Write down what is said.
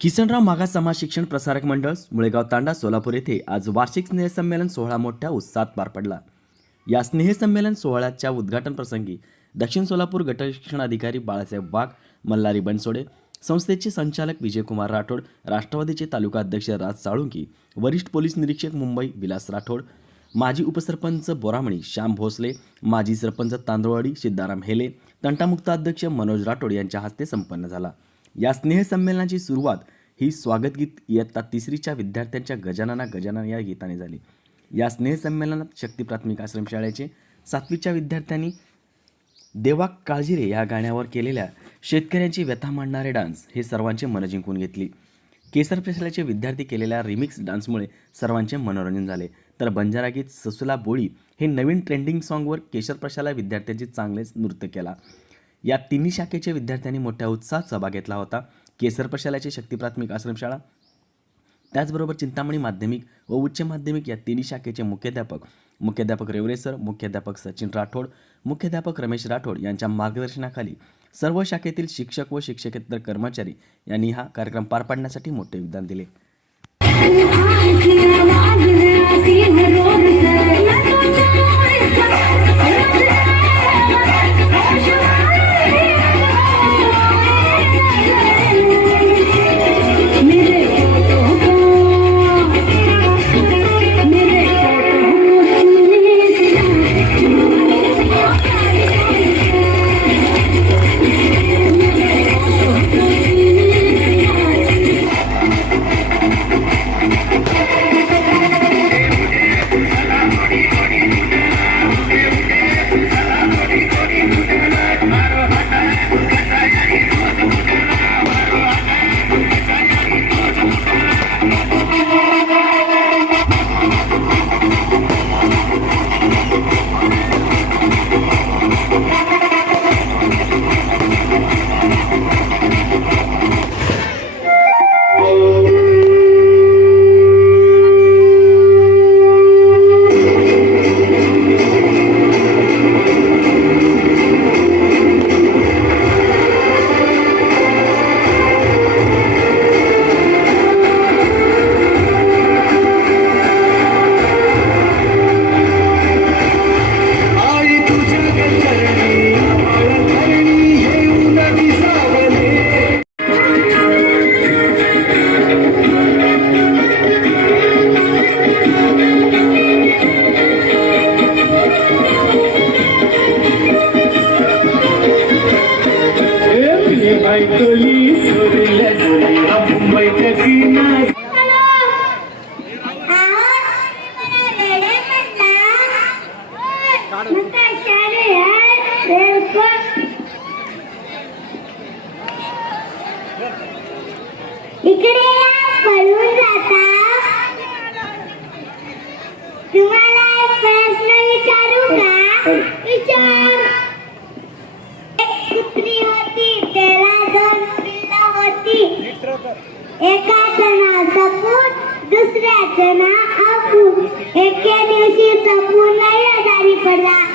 किसनराव मागास समाज शिक्षण प्रसारक मंडळ मुळेगाव तांडा सोलापूर येथे आज वार्षिक स्नेहसंमेलन सोहळा मोठ्या उत्साहात पार पडला. या स्नेहसंमेलन सोहळ्याच्या उद्घाटन प्रसंगी दक्षिण सोलापूर गट शिक्षण अधिकारी बाळासाहेब वाघ मल्हारी बनसोडे संस्थेचे संचालक विजयकुमार राठोड राष्ट्रवादीचे तालुका अध्यक्ष राज साळुंकी वरिष्ठ पोलीस निरीक्षक मुंबई विलास राठोड माजी उपसरपंच बोरामणी श्याम भोसले माजी सरपंच तांदळवाडी सिद्धाराम हेले तंटामुक्त अध्यक्ष मनोज राठोड यांच्या हस्ते संपन्न झाला. या स्नेहसंमेलनाची सुरुवात ही स्वागतगीत इयत्ता तिसरीच्या विद्यार्थ्यांच्या गजानना गजानन या गीताने झाली. या स्नेहसंमेलनात शक्ती प्राथमिक आश्रमशाळेचे सातवीच्या विद्यार्थ्यांनी देवा काळजिरे या गाण्यावर केलेल्या शेतकऱ्यांची व्यथा मांडणारे डान्स हे सर्वांचे मन जिंकून घेतली. केसर प्रशालेचे विद्यार्थी केलेल्या रिमिक्स डान्समुळे सर्वांचे मनोरंजन झाले. तर बंजारा गीत ससुला बोळी हे नवीन ट्रेंडिंग सॉन्गवर केशर प्रशाला विद्यार्थ्यांची चांगलेच नृत्य केला. या तिन्ही शाखेच्या विद्यार्थ्यांनी मोठ्या उत्साहात सहभाग घेतला होता. केसरपशालाची शक्ती प्राथमिक आश्रमशाळा. त्याचबरोबर चिंतामणी माध्यमिक व उच्च माध्यमिक या तिन्ही शाखेचे मुख्याध्यापक मुख्याध्यापक रेवरे सर मुख्याध्यापक सचिन राठोड मुख्याध्यापक रमेश राठोड यांच्या मार्गदर्शनाखाली सर्व शाखेतील शिक्षक व शिक्षकेतर कर्मचारी यांनी हा कार्यक्रम पार पाडण्यासाठी मोठे योगदान दिले. इकडे पळून जाता तुम्हाला एक प्रश्न विचारू का विचार एक कुत्री होती त्याला दोन होती एकाचं नाव सपून दुसऱ्याचं नाव अपून एके दिवशी सपून आजारी पडला.